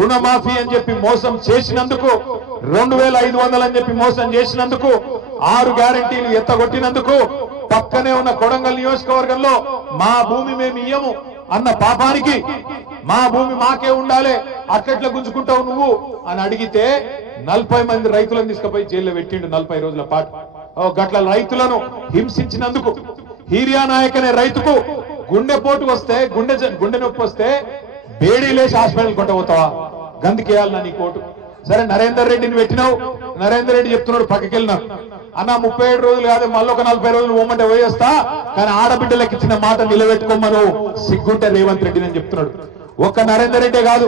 రుణమాఫీ అని చెప్పి మోసం చేసినందుకు 2500 అని చెప్పి మోసం చేసినందుకు 6 గ్యారెంటీలు ఎత్తగొట్టినందుకు పక్కనే ఉన్న కొడంగల్ నియోజకవర్గంలో మా భూమి మేము ఇయ్యము అన్న పాపానికి మా భూమి మాకే ఉండాలి అట్లెట్లా గుంజుకుంటావు నువ్వు అని అడిగితే 40 మంది రైతులను తీసుకుపోయి జైల్లో పెట్టిండు 40 రోజుల పాటు. గట్ల రైతులను హింసించినందుకు హీరియా నాయక్ అనే రైతుకు గుండెపోటు వస్తే గుండె నొప్పి వస్తే బేడీలేసి హాస్పిటల్ కొంటపోతావా? గందుకేయాలన్నా నీ కోటు. సరే నరేందర్ రెడ్డిని పెట్టినావు. నరేందర్ రెడ్డి చెప్తున్నాడు పక్కకెళ్ళినావు అన్న 37 రోజులు కాదు మళ్ళీ ఒక 40 రోజులు ఓమంటే పోయేస్తా, కానీ ఆడబిడ్డలకు ఇచ్చిన మాట నిలబెట్టుకోమను సిగ్గుంటే రేవంత్ రెడ్డి అని చెప్తున్నాడు. ఒక్క నరేందర్ రెడ్డే కాదు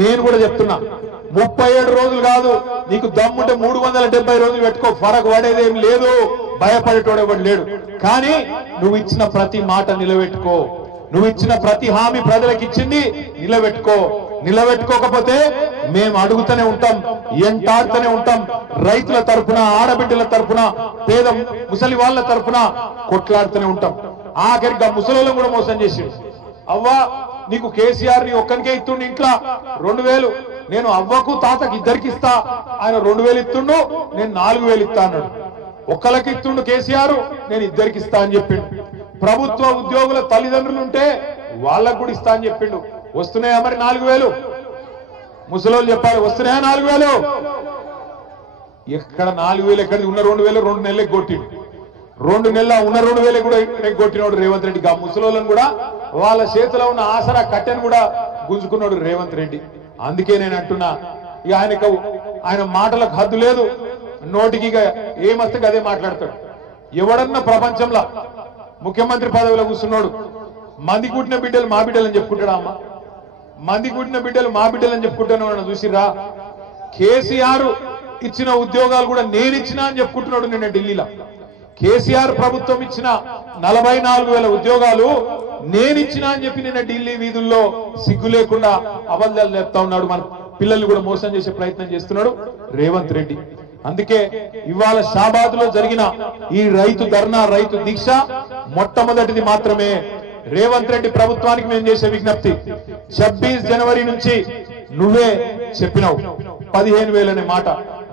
నేను కూడా చెప్తున్నా 37 రోజులు కాదు నీకు దమ్ముంటే 370 రోజులు పెట్టుకో, ఫరక్ పడేదేం లేదు, భయపడేటోడు ఎవడు లేడు. కానీ నువ్వు ఇచ్చిన ప్రతి మాట నిలబెట్టుకో, నువ్వు ఇచ్చిన ప్రతి హామీ ప్రజలకు ఇచ్చింది నిలబెట్టుకో. నిలబెట్టుకోకపోతే మేము అడుగుతూనే ఉంటాం, ఎంటాడుతూనే ఉంటాం. రైతుల తరఫున ఆడబిడ్డల తరఫున పేద ముసలి వాళ్ళ తరఫున కొట్లాడుతూనే ఉంటాం. ఆఖరికి ముసలిలను కూడా మోసం చేసిండు. అవ్వా నీకు కేసీఆర్ ని ఒక్కరికే ఇస్తుండు ఇంట్లో 2000, నేను అవ్వకు తాతకి ఇద్దరికి ఇస్తా, ఆయన 2000 ఇస్తుండు, నేను 4000 ఇస్తా అన్నాడు. ఒక్కరికి ఇస్తుండు కేసీఆర్, నేను ఇద్దరికి ఇస్తా అని చెప్పిండు. ప్రభుత్వ ఉద్యోగుల తల్లిదండ్రులు ఉంటే వాళ్ళకు కూడా ఇస్తా అని చెప్పిండు. వస్తున్నాయా మరి 4000? ముసలోళ్ళు చెప్పాలి వస్తున్నాయా 4000? ఎక్కడ 4000 ఎక్కడ ఉన్న 2000 2 నెలలకు కొట్టిండు. 2 నెలల ఉన్న 2000 కూడా కొట్టినాడు రేవంత్ రెడ్డి. ఆ ముసలోళ్ళను కూడా వాళ్ళ చేతిలో ఉన్న ఆసరా కట్టెను కూడా గుంజుకున్నాడు రేవంత్ రెడ్డి. అందుకే నేను అంటున్నా ఇక ఆయన మాటలకు హద్దు లేదు, నోటికి ఇక ఏమస్తే అదే మాట్లాడతాడు. ఎవడన్నా ప్రపంచంలో ముఖ్యమంత్రి పదవిలో కూర్చున్నాడు మంది కుట్టిన బిడ్డలు మా బిడ్డలు అని చెప్పుకుంటాడా? అమ్మ మంది కుట్టిన బిడ్డలు మా బిడ్డలు అని చెప్పుకుంటాను చూసిరా. కేసీఆర్ ఇచ్చిన ఉద్యోగాలు కూడా నేను ఇచ్చినా అని చెప్పుకుంటున్నాడు నిన్న ఢిల్లీలో. కేసీఆర్ ప్రభుత్వం ఇచ్చిన 44,000 ఉద్యోగాలు నేను ఇచ్చినా అని చెప్పి నిన్న ఢిల్లీ వీధుల్లో సిగ్గు లేకుండా అబద్ధాలు చెప్తా ఉన్నాడు. మన పిల్లల్ని కూడా మోసం చేసే ప్రయత్నం చేస్తున్నాడు రేవంత్ రెడ్డి. అందుకే ఇవాళ షాబాద్ లో జరిగిన ఈ రైతు ధర్నా రైతు దీక్ష మొట్టమొదటిది మాత్రమే. రేవంత్ రెడ్డి ప్రభుత్వానికి మేము చేసే విజ్ఞప్తి 26 జనవరి నుంచి నువ్వే చెప్పినావు 15,000 అనే మాట,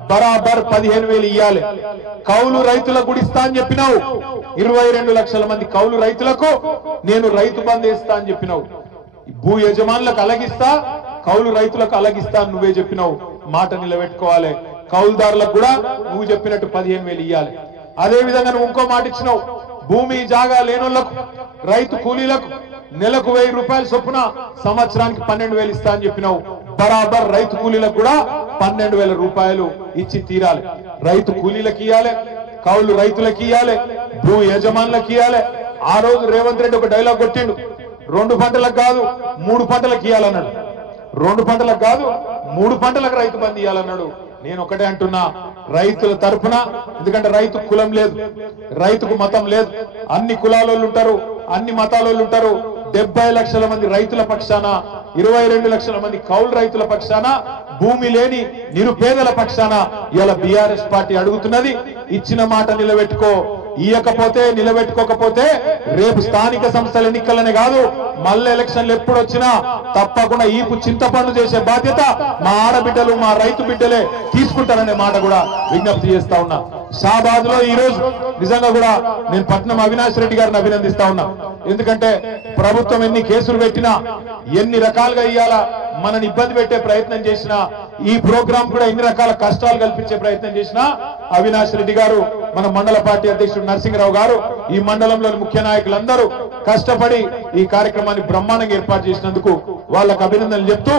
బరాబర్ 15,000 ఇయ్యాలి. కౌలు రైతులకు కూడా ఇస్తా అని చెప్పినావు. 22 లక్షల మంది కౌలు రైతులకు నేను రైతు బంధు ఇస్తా అని చెప్పినావు. భూ యజమానులకు అలగిస్తా, కౌలు రైతులకు అలగిస్తా అని నువ్వే చెప్పినావు. మాట నిలబెట్టుకోవాలి. కౌలుదారులకు కూడా నువ్వు చెప్పినట్టు 15,000 ఇయ్యాలి. అదే విధంగా నువ్వు ఇంకో మాట ఇచ్చినావు, భూమి జాగా లేనోళ్లకు రైతు కూలీలకు నెలకు 1000 రూపాయలు చొప్పున సంవత్సరానికి 12,000 ఇస్తా అని చెప్పినావు. బరాబర్ రైతు కూలీలకు కూడా 12,000 రూపాయలు ఇచ్చి తీరాలి. రైతు కూలీలకు ఇయ్యాలి, కౌలు రైతులకు ఇయ్యాలి, భూ యజమానులకు ఇయ్యాలి. ఆ రోజు రేవంత్ రెడ్డి ఒక డైలాగ్ కొట్టిండు, 2 పంటలకు కాదు 3 పంటలకు ఇయ్యాలన్నాడు. 2 పంటలకు కాదు 3 పంటలకు రైతు బంధు ఇయ్యాలన్నాడు. నేను ఒకటే అంటున్నా రైతుల తరఫున, ఎందుకంటే రైతు కులం లేదు, రైతుకు మతం లేదు, అన్ని కులాలోళ్ళు ఉంటారు, అన్ని మతాలోళ్ళు ఉంటారు. 70 లక్షల మంది రైతుల పక్షాన, 22 లక్షల మంది కౌలు రైతుల పక్షాన, భూమి లేని నిరుపేదల పక్షాన ఇలా బీఆర్ఎస్ పార్టీ అడుగుతున్నది. ఇచ్చిన మాట నిలబెట్టుకో. ఇయ్యకపోతే నిలబెట్టుకోకపోతే రేపు స్థానిక సంస్థల ఎన్నికలనే కాదు మళ్ళీ ఎలక్షన్లు ఎప్పుడు వచ్చినా తప్పకుండా ఈపు చింతపండు చేసే బాధ్యత మా ఆడబిడ్డలు మా రైతు బిడ్డలే తీసుకుంటారనే మాట కూడా విజ్ఞప్తి చేస్తా ఉన్నా. షాబాద్ లో ఈ రోజు నిజంగా కూడా నేను పట్నం అవినాష్ రెడ్డి గారిని అభినందిస్తా ఉన్నా. ఎందుకంటే ప్రభుత్వం ఎన్ని కేసులు పెట్టినా, ఎన్ని రకాలుగా ఇయ్యాలా మనని ఇబ్బంది పెట్టే ప్రయత్నం చేసినా, ఈ ప్రోగ్రాం కూడా ఎన్ని రకాల కష్టాలు కల్పించే ప్రయత్నం చేసినా అవినాష్ రెడ్డి గారు, మన మండల పార్టీ అధ్యక్షుడు నరసింహరావు గారు, ఈ మండలంలోని ముఖ్య నాయకులందరూ కష్టపడి ఈ కార్యక్రమాన్ని బ్రహ్మాండంగా ఏర్పాటు చేసినందుకు వాళ్ళకు అభినందనలు చెప్తూ